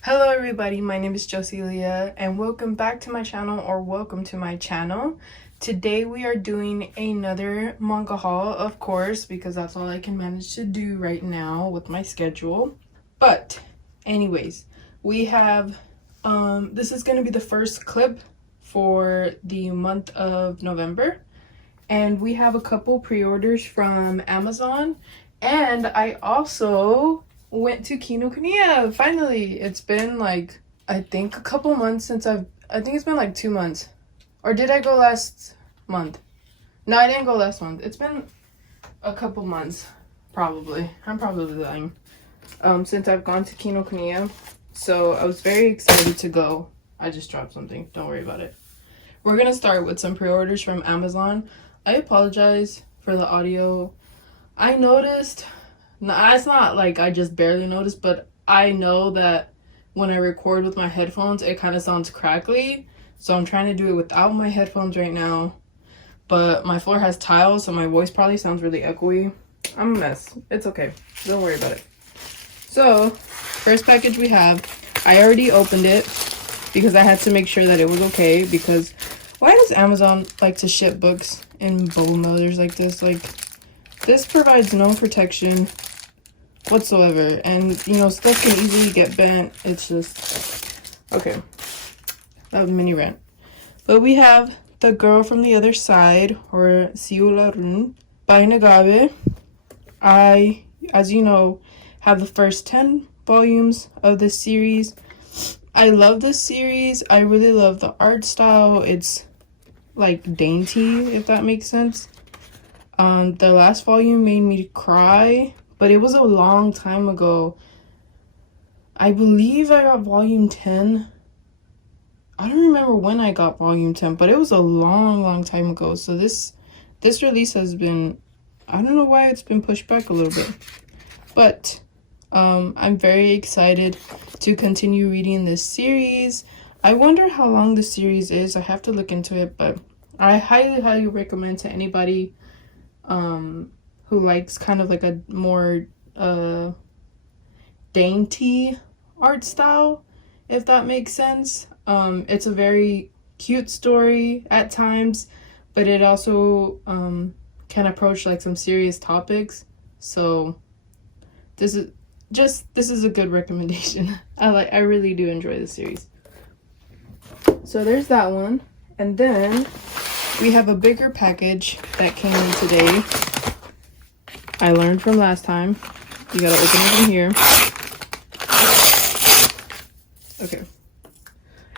Hello everybody, my name is Josilia and welcome back to my channel, or welcome to my channel. Today we are doing another manga haul, of course, because that's all I can manage to do right now with my schedule. But anyways, we have this is going to be the first clip for the month of November, and we have a couple pre-orders from Amazon, and I also went to Kinokuniya. Finally, it's been like I think a couple months since I think it's been like 2 months, or did I go last month? No, I didn't go last month. It's been a couple months, probably. I'm probably lying. Since I've gone to Kinokuniya, so I was very excited to go. I just dropped something. Don't worry about it. We're gonna start with some pre-orders from Amazon. I apologize for the audio. I noticed. No, it's not like I just barely noticed, but I know that when I record with my headphones, it kind of sounds crackly. So I'm trying to do it without my headphones right now. But my floor has tiles, so my voice probably sounds really echoey. I'm a mess. It's okay. Don't worry about it. So, first package we have, I already opened it because I had to make sure that it was okay. Because why does Amazon like to ship books in bubble mailers like this? Like, this provides no protection whatsoever, and you know, stuff can easily get bent. It's just okay. That was a mini rant. But we have The Girl from the Other Side, or Siularun by Nagabe. I, as you know, have the first 10 volumes of this series. I love this series. I really love the art style. It's like dainty, if that makes sense. The last volume made me cry, but it was a long time ago. I believe I got volume 10. I don't remember when I got volume 10, but it was a long time ago. So this release has been, I don't know why it's been pushed back a little bit. But I'm very excited to continue reading this series. I wonder how long the series is. I have to look into it, but I highly recommend to anybody who likes kind of like a more dainty art style, if that makes sense. It's a very cute story at times, but it also can approach like some serious topics. So this is a good recommendation. I really do enjoy the series. So there's that one, and then we have a bigger package that came in today. I learned from last time. You gotta open it from here. Okay.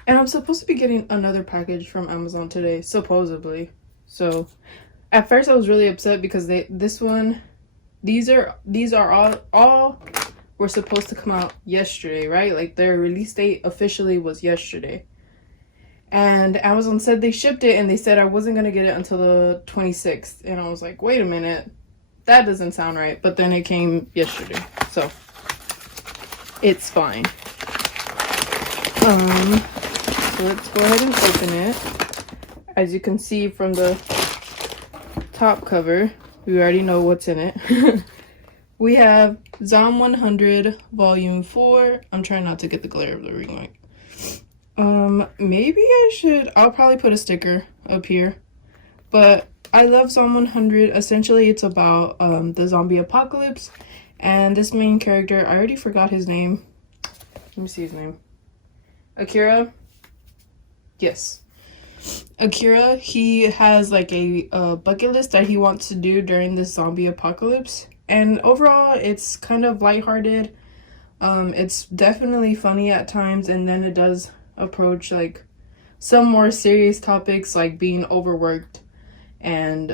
And I'm supposed to be getting another package from Amazon today, supposedly. So, at first I was really upset because these are all were supposed to come out yesterday, right? Like their release date officially was yesterday. And Amazon said they shipped it, and they said I wasn't gonna get it until the 26th. And I was like, wait a minute. That doesn't sound right. But then it came yesterday, so it's fine. So let's go ahead and open it. As you can see from the top cover, we already know what's in it. We have Zom 100 Volume 4. I'm trying not to get the glare of the ring light. Maybe I'll probably put a sticker up here. But I love Zom 100. Essentially, it's about the zombie apocalypse. And this main character, I already forgot his name. Let me see his name. Akira? Yes. Akira, he has like a bucket list that he wants to do during this zombie apocalypse. And overall, it's kind of lighthearted. It's definitely funny at times, and then it does approach like some more serious topics, like being overworked and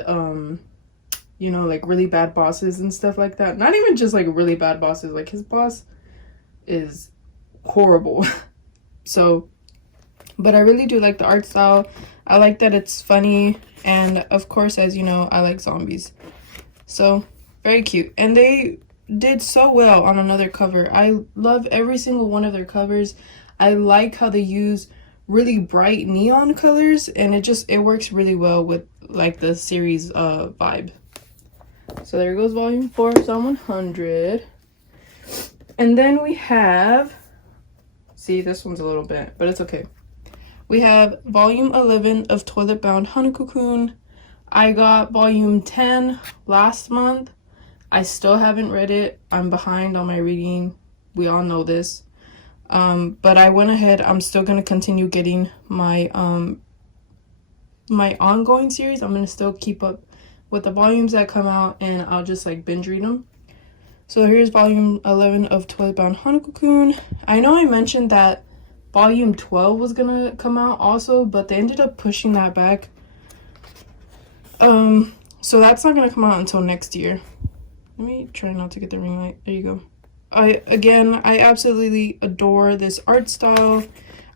you know, like really bad bosses and stuff like that. Not even just like really bad bosses, like his boss is horrible. So, but I really do like the art style. I like that it's funny, and of course, as you know, I like zombies. So very cute, and they did so well on another cover. I love every single one of their covers. I like how they use really bright neon colors, and it works really well with like the series vibe. So there goes volume 4 of Zom 100. And then we have See, this one's a little bit, but it's okay. We have volume 11 of Toilet Bound Hanako-kun. I got volume 10 last month. I still haven't read it. I'm behind on my reading. We all know this. But I went ahead. I'm still going to continue getting my my ongoing series. I'm going to still keep up with the volumes that come out, and I'll just like binge read them. So here's volume 11 of Toilet Bound Hanako-kun. I know I mentioned that volume 12 was gonna come out also, but they ended up pushing that back. So that's not gonna come out until next year. Let me try not to get the ring light. There you go. I absolutely adore this art style.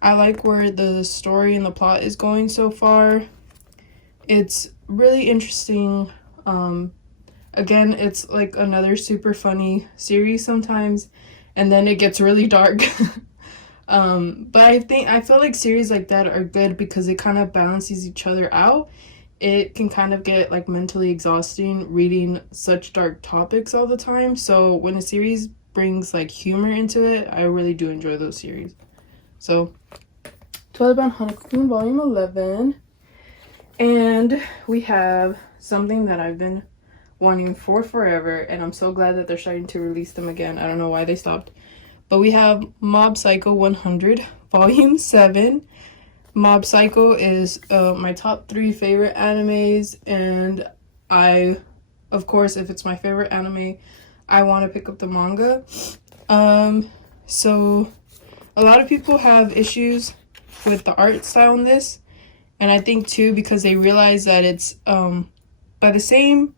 I like where the story and the plot is going so far. It's really interesting. Again, it's like another super funny series sometimes, and then it gets really dark. But I feel like series like that are good because it kind of balances each other out. It can kind of get like mentally exhausting reading such dark topics all the time. So when a series brings like humor into it, I really do enjoy those series. So Toilet Bound Hanako-kun volume 11. And we have something that I've been wanting for forever, and I'm so glad that they're starting to release them again. I don't know why they stopped. But we have Mob Psycho 100 volume 7. Mob Psycho is my top 3 favorite animes, and of course, if it's my favorite anime, I want to pick up the manga. So a lot of people have issues with the art style in this, and I think too because they realize that it's by the same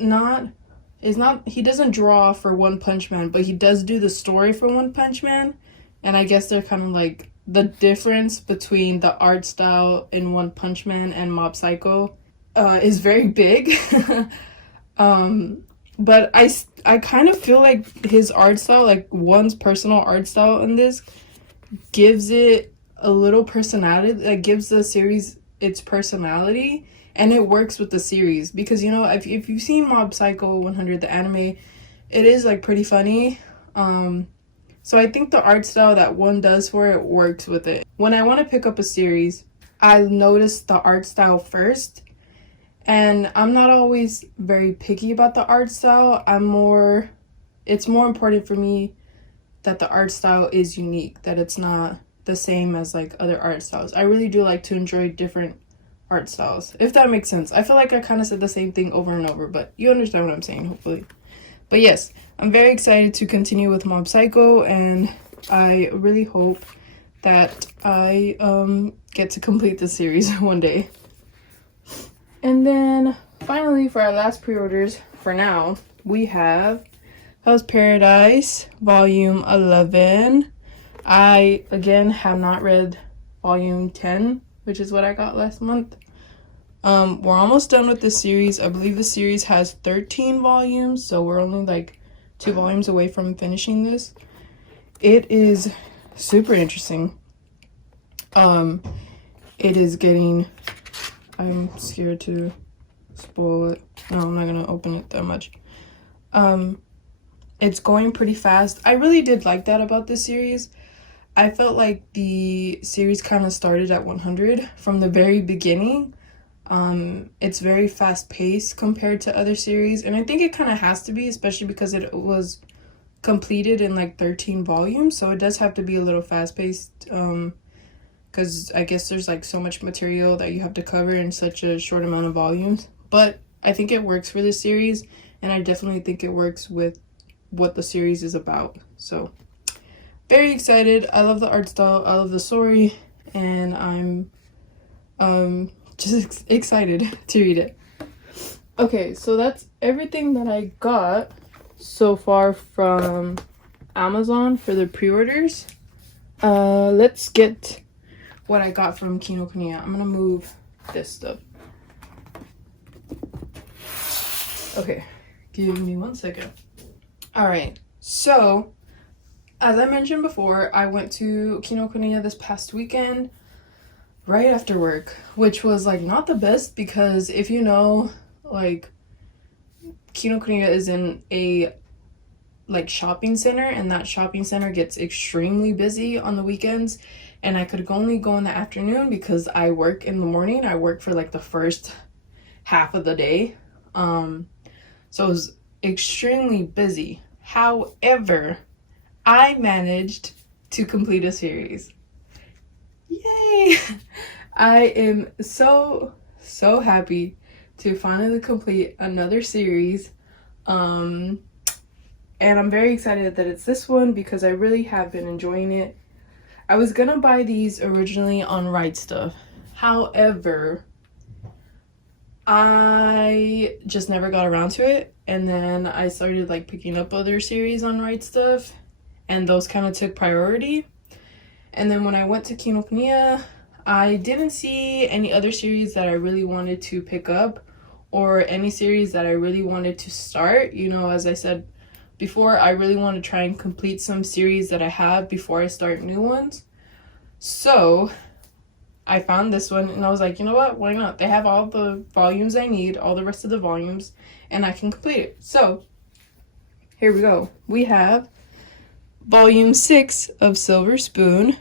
he doesn't draw for One Punch Man, but he does do the story for One Punch Man, and I guess they're kind of like the difference between the art style in One Punch Man and Mob Psycho is very big. But I kind of feel like his art style, like one's personal art style in this, gives it a little personality, like gives the series its personality, and it works with the series because, you know, if you've seen Mob Psycho 100, the anime, it is like pretty funny. So I think the art style that one does for it works with it. When I want to pick up a series, I notice the art style first, and I'm not always very picky about the art style. It's more important for me that the art style is unique, that it's not the same as like other art styles. I really do like to enjoy different art styles, if that makes sense. I feel like I kind of said the same thing over and over, but you understand what I'm saying, hopefully. But yes, I'm very excited to continue with Mob Psycho, and I really hope that I get to complete the series one day. And then finally, for our last pre-orders for now, we have Hell's Paradise volume 11. I again have not read volume 10, which is what I got last month. We're almost done with this series. I believe the series has 13 volumes, so we're only like 2 volumes away from finishing this. It is super interesting. It is getting... I'm scared to spoil it. No, I'm not gonna open it that much. It's going pretty fast. I really did like that about this series. I felt like the series kind of started at 100 from the very beginning. It's very fast paced compared to other series, and I think it kind of has to be, especially because it was completed in like 13 volumes, so it does have to be a little fast paced, because I guess there's like so much material that you have to cover in such a short amount of volumes. But I think it works for this series, and I definitely think it works with what the series is about. So very excited. I love the art style, I love the story, and I'm just excited to read it. Okay, so that's everything that I got so far from Amazon for the pre-orders. Let's get what I got from Kinokuniya. I'm gonna move this stuff. Okay, give me 1 second. Alright, so as I mentioned before, I went to Kinokuniya this past weekend right after work, which was like not the best because if you know, like Kinokuniya is in a like shopping center, and that shopping center gets extremely busy on the weekends, and I could only go in the afternoon because I work in the morning. I work for like the first half of the day. So it was extremely busy. However, I managed to complete a series. Yay! I am so happy to finally complete another series. And I'm very excited that it's this one because I really have been enjoying it. I was gonna buy these originally on Right Stuff. However, I just never got around to it, and then I started like picking up other series on Right Stuff, and those kind of took priority. And then when I went to Kinokuniya, I didn't see any other series that I really wanted to pick up, or any series that I really wanted to start. You know, as I said before, I really want to try and complete some series that I have before I start new ones. So I found this one and I was like, you know what, why not? They have all the volumes I need, all the rest of the volumes, and I can complete it. So here we go. We have volume 6 of Silver Spoon.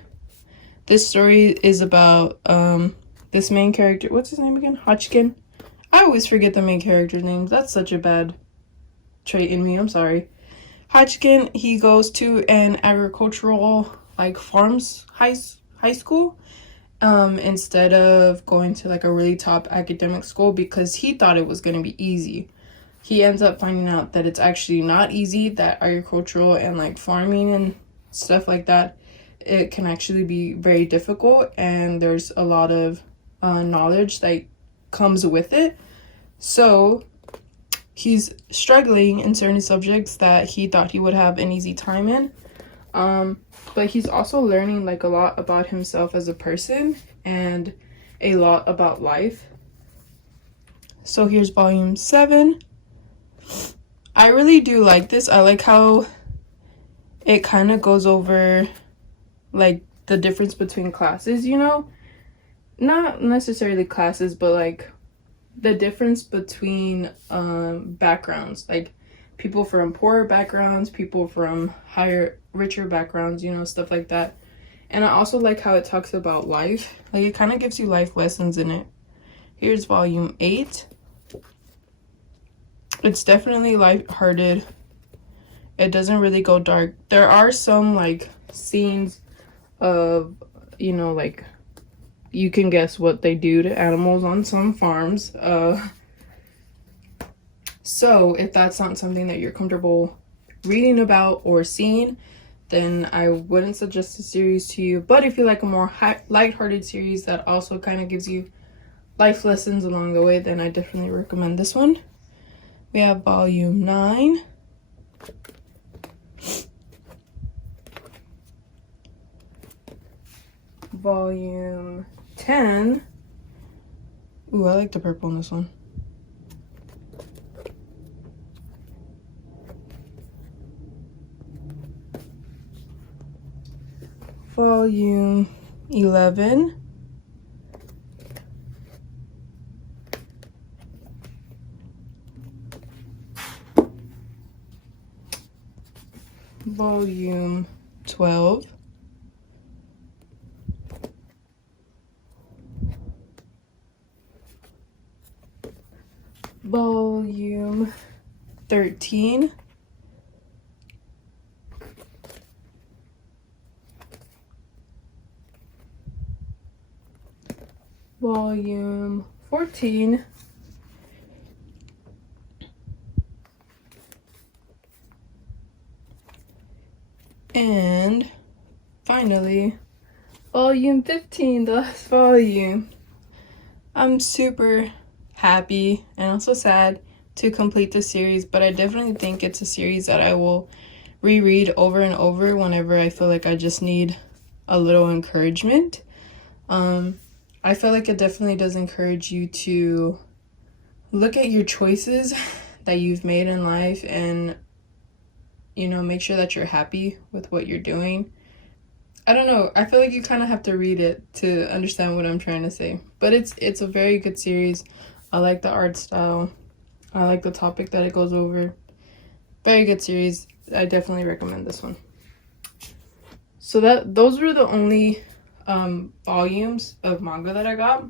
This story is about this main character. What's his name again? Hotchkin. I always forget the main character's name. That's such a bad trait in me. I'm sorry. Hotchkin, he goes to an agricultural like farms high school instead of going to like a really top academic school because he thought it was going to be easy. He ends up finding out that it's actually not easy, that agricultural and like farming and stuff like that, it can actually be very difficult, and there's a lot of knowledge that comes with it. So he's struggling in certain subjects that he thought he would have an easy time in. But he's also learning like a lot about himself as a person and a lot about life. So here's volume 7. I really do like this. I like how it kind of goes over like the difference between classes, you know? Not necessarily classes, but like the difference between backgrounds, like people from poorer backgrounds, people from richer backgrounds, you know, stuff like that. And I also like how it talks about life. Like it kind of gives you life lessons in it. Here's volume 8. It's definitely lighthearted. It doesn't really go dark. There are some like scenes of, you know, like you can guess what they do to animals on some farms. So if that's not something that you're comfortable reading about or seeing, then I wouldn't suggest the series to you. But if you like a more lighthearted series that also kind of gives you life lessons along the way, then I definitely recommend this one. We have volume 9. Volume 10. Ooh, I like the purple in this one. Volume 11. Volume 12. Volume 13. Volume 14. And finally, volume 15, the last volume. I'm super happy and also sad to complete the series, but I definitely think it's a series that I will reread over and over whenever I feel like I just need a little encouragement. I feel like it definitely does encourage you to look at your choices that you've made in life and, you know, make sure that you're happy with what you're doing. I don't know. I feel like you kind of have to read it to understand what I'm trying to say. But it's a very good series. I like the art style. I like the topic that it goes over. Very good series. I definitely recommend this one. So those were the only volumes of manga that I got.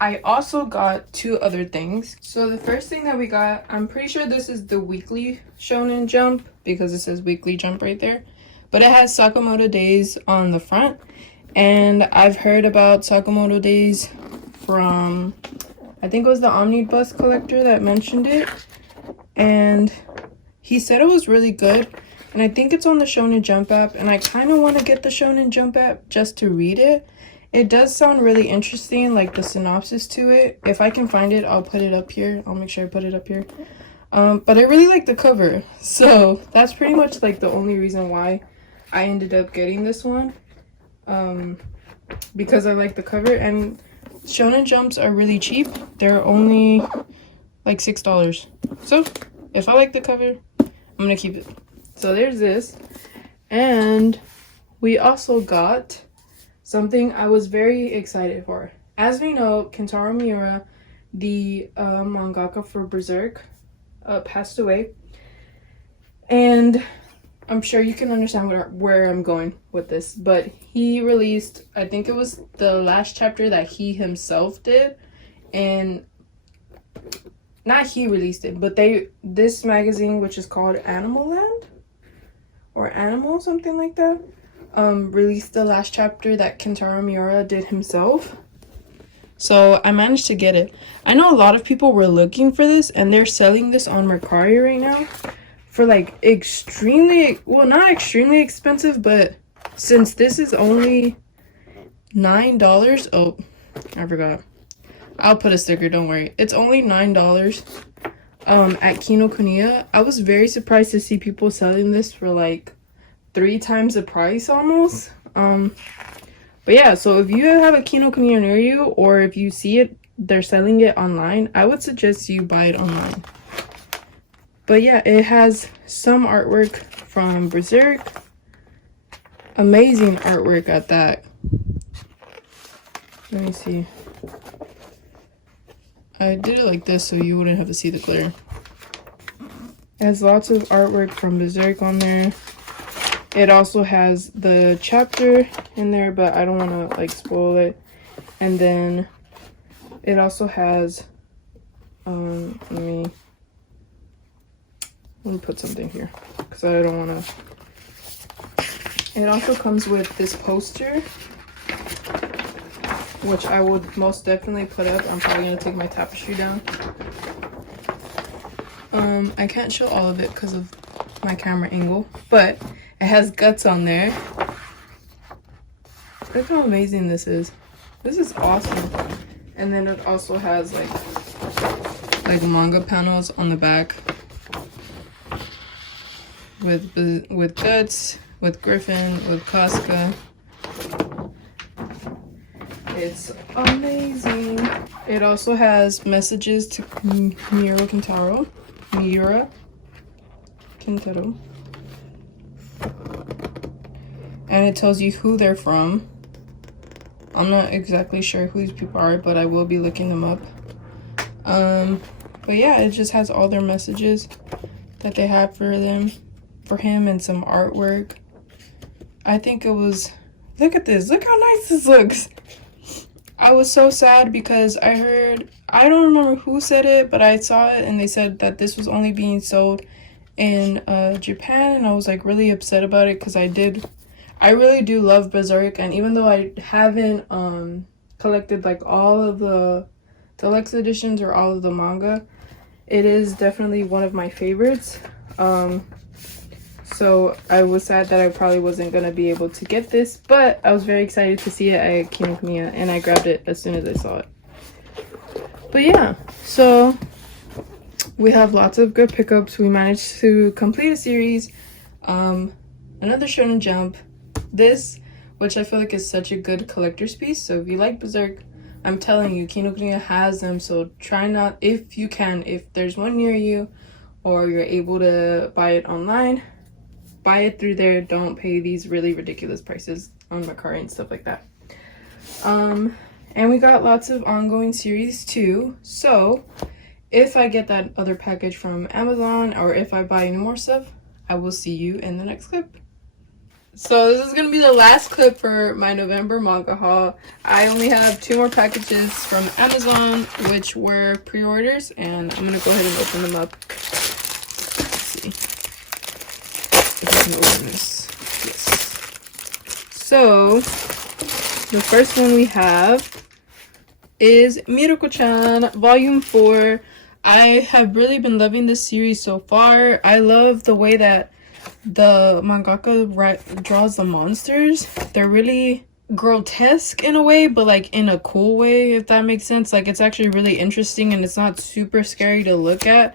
I also got 2 other things. So the first thing that we got, I'm pretty sure this is the weekly Shonen Jump because it says weekly Jump right there. But it has Sakamoto Days on the front. And I've heard about Sakamoto Days from, I think it was the Omnibus collector that mentioned it. And he said it was really good. And I think it's on the Shonen Jump app. And I kind of want to get the Shonen Jump app just to read it. It does sound really interesting, like the synopsis to it. If I can find it, I'll put it up here. I'll make sure I put it up here. But I really like the cover. So that's pretty much like the only reason why I ended up getting this one. Because I like the cover. And Shonen Jumps are really cheap. They're only like $6. So if I like the cover, I'm going to keep it. So there's this. And we also got something I was very excited for. As we know, Kentaro Miura, the mangaka for Berserk, passed away. And I'm sure you can understand where I'm going with this. But he released, I think it was the last chapter that he himself did. And not he released it, but this magazine, which is called Animal Land or Animal, something like that, released the last chapter that Kentaro Miura did himself. So I managed to get it. I know a lot of people were looking for this, and they're selling this on Mercari right now for like extremely, well, not extremely expensive, but since this is only $9, oh, I forgot. I'll put a sticker, don't worry. It's only $9 at Kinokuniya. I was very surprised to see people selling this for like 3 times the price almost. But yeah, so if you have a Kinokuniya near you, or if you see it, they're selling it online, I would suggest you buy it online. But yeah, it has some artwork from Berserk. Amazing artwork at that. Let me see. I did it like this so you wouldn't have to see the glare. It has lots of artwork from Berserk on there. It also has the chapter in there, but I don't want to like spoil it. And then it also has let me put something here because I don't want to. It also comes with this poster, which I would most definitely put up. I'm probably gonna take my tapestry down. I can't show all of it because of my camera angle, but it has guts on there. Look how amazing this is. This is awesome. And then it also has like manga panels on the back with Guts, with Griffin, with Casca. It's amazing. It also has messages to Miura Kentaro. And it tells you who they're from. I'm not exactly sure who these people are, but I will be looking them up. But yeah, it just has all their messages that they have for him, and some artwork. I think it was, look at this, look how nice this looks. I was so sad because I heard, I don't remember who said it, but I saw it and they said that this was only being sold in Japan, and I was like really upset about it because I really do love Berserk, and even though I haven't collected like all of the deluxe editions or all of the manga, it is definitely one of my favorites. So I was sad that I probably wasn't gonna be able to get this, but I was very excited to see it at Kinokuniya, and I grabbed it as soon as I saw it. But yeah, so we have lots of good pickups. We managed to complete a series, another Shonen Jump, this, which I feel like is such a good collector's piece. So if you like Berserk, I'm telling you, Kinokuniya has them, so try not, if you can, if there's one near you or you're able to buy it online, buy it through there. Don't pay these really ridiculous prices on Mercari and stuff like that. And we got lots of ongoing series too. So if I get that other package from Amazon or if I buy any more stuff, I will see you in the next clip. So this is going to be the last clip for my November manga haul. I only have 2 more packages from Amazon, which were pre-orders, and I'm going to go ahead and open them up. Let's see if I can open this. Yes. So the first one we have is Miracle-chan Volume 4. I have really been loving this series so far. I love the way that the mangaka draws the monsters. They're really grotesque in a way, but like in a cool way, if that makes sense. Like, it's actually really interesting and it's not super scary to look at.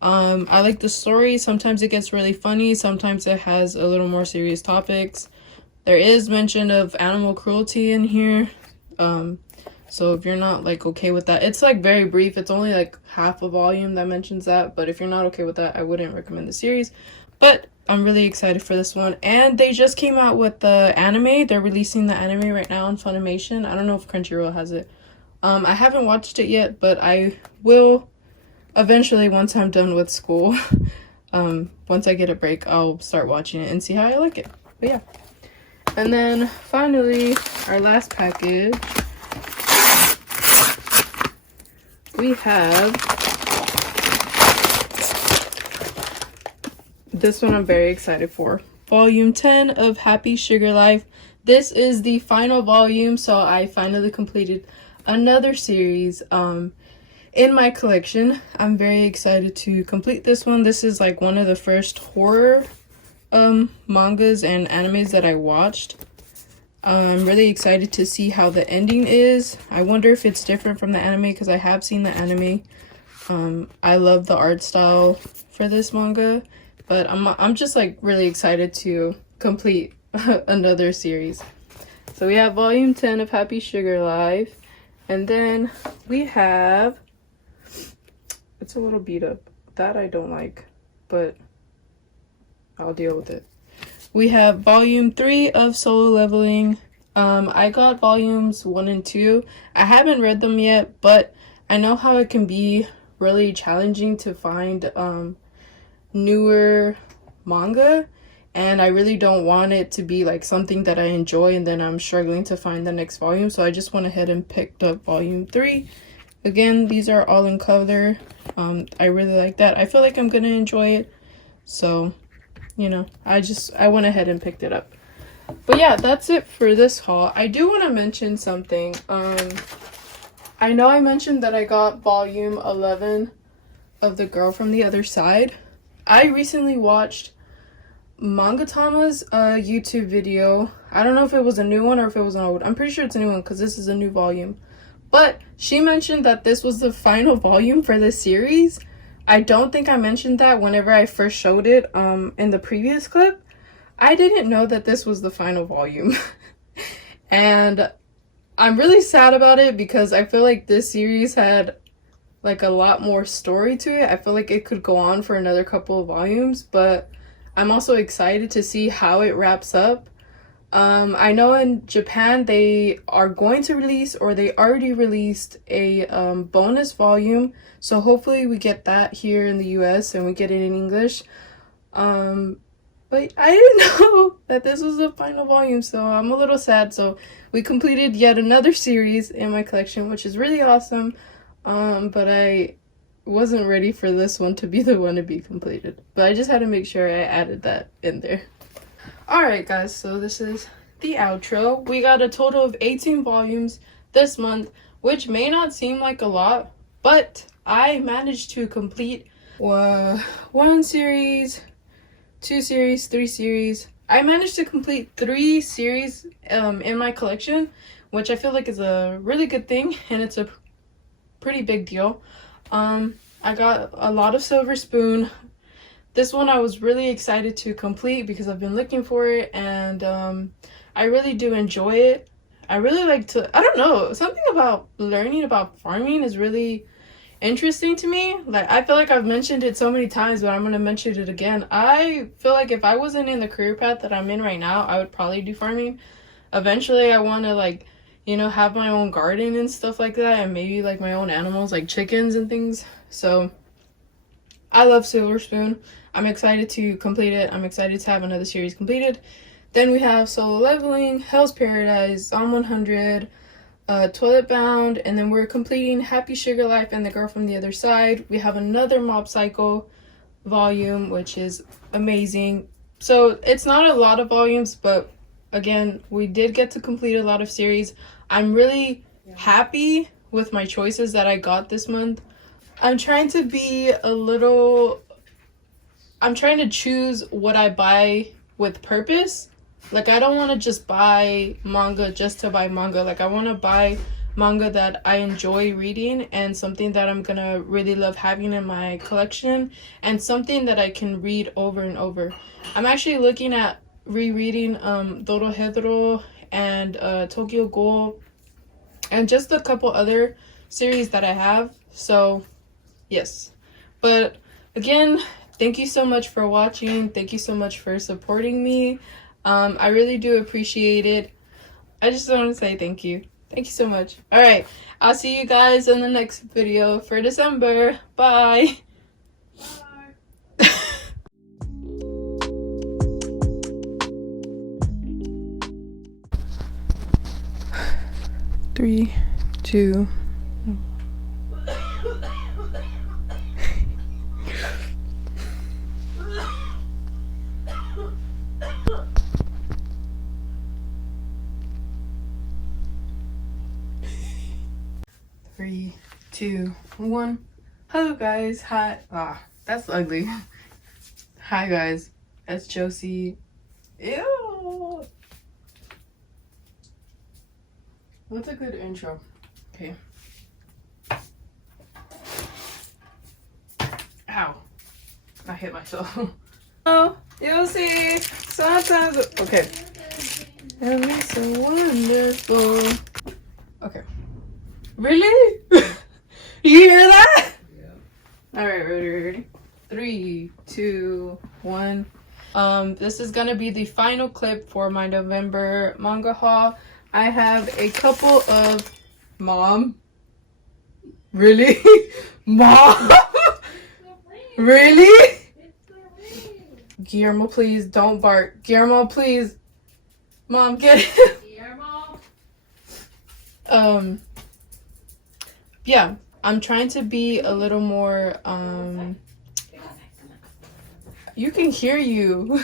I like the story. Sometimes it gets really funny, sometimes it has a little more serious topics. There is mention of animal cruelty in here, so if you're not like okay with that, it's like very brief. It's only like half a volume that mentions that, but if you're not okay with that, I wouldn't recommend the series. But I'm really excited for this one. And they just came out with the anime. They're releasing the anime right now on Funimation. I don't know if Crunchyroll has it. I haven't watched it yet, but I will eventually once I'm done with school. Once I get a break, I'll start watching it and see how I like it. But yeah. And then finally, our last package. We have this one. I'm very excited for. Volume 10 of Happy Sugar Life. This is the final volume, so I finally completed another series in my collection. I'm very excited to complete this one. This is like one of the first horror mangas and animes that I watched. I'm really excited to see how the ending is. I wonder if it's different from the anime, because I have seen the anime. I love the art style for this manga, but I'm just like really excited to complete another series. So we have volume 10 of Happy Sugar Life, and then we have, it's a little beat up. That I don't like, but I'll deal with it. We have volume 3 of Solo Leveling. I got volumes 1 and 2. I haven't read them yet, but I know how it can be really challenging to find newer manga, and I really don't want it to be like something that I enjoy and then I'm struggling to find the next volume. So I just went ahead and picked up volume 3. Again, these are all in color. I really like that. I feel like I'm gonna enjoy it, so you know, I went ahead and picked it up. But yeah, that's it for this haul. I do want to mention something. I know I mentioned that I got volume 11 of The Girl from the Other Side. I recently watched Mangatama's YouTube video. I don't know if it was a new one or if it was an old. I'm pretty sure it's a new one because this is a new volume. But she mentioned that this was the final volume for this series. I don't think I mentioned that whenever I first showed it in the previous clip. I didn't know that this was the final volume. And I'm really sad about it because I feel like this series had like a lot more story to it. I feel like it could go on for another couple of volumes, but I'm also excited to see how it wraps up. I know in Japan they are going to release, or they already released, a bonus volume, so hopefully we get that here in the US and we get it in English. But I didn't know that this was the final volume, so I'm a little sad. So we completed yet another series in my collection, which is really awesome. But I wasn't ready for this one to be the one to be completed, but I just had to make sure I added that in there. Alright guys, so this is the outro. We got a total of 18 volumes this month, which may not seem like a lot, but I managed to complete 1 series, 2 series, 3 series. I managed to complete 3 series in my collection, which I feel like is a really good thing, and it's a pretty big deal. I got a lot of Silver Spoon. This one I was really excited to complete because I've been looking for it, and I really do enjoy it. I really like to, I don't know, something about learning about farming is really interesting to me. Like, I feel like I've mentioned it so many times, but I'm going to mention it again. I feel like if I wasn't in the career path that I'm in right now, I would probably do farming. Eventually I want to, like, have my own garden and stuff like that, and maybe like my own animals like chickens and things. So I love Silver Spoon. I'm excited to complete it. I'm excited to have another series completed. Then we have Solo Leveling, Hell's Paradise, Zom 100, Toilet Bound, and then we're completing Happy Sugar Life and The Girl from the Other Side. We have another Mob Psycho volume, which is amazing. So it's not a lot of volumes, but again, we did get to complete a lot of series. I'm really happy with my choices that I got this month. I'm trying to choose what I buy with purpose. Like, I don't want to just buy manga just to buy manga. Like, I want to buy manga that I enjoy reading and something that I'm gonna really love having in my collection and something that I can read over and over. I'm actually looking at rereading Dorohedoro and Tokyo Ghoul and just a couple other series that I have. So yes, but again, thank you so much for watching. Thank you so much for supporting me. I really do appreciate it. I just want to say thank you. Thank you so much. All right, I'll see you guys in the next video for December. Bye. Bye. 3, 2. Three, 2, 1. Hello guys. Hi. That's ugly. Hi guys. That's Josie. Ew. What's a good intro? Okay. Ow. I hit myself. Oh, you'll see. Sometimes. Okay. At least so wonderful. Okay. Really? You hear that? Yeah. Alright, ready? 3, 2, 1. This is gonna be the final clip for my November manga haul. I have a couple of Mom. Really? Mom? Really? Guillermo, please don't bark. Guillermo, please. Mom, get it. Guillermo. Yeah, I'm trying to be a little more, you can hear you.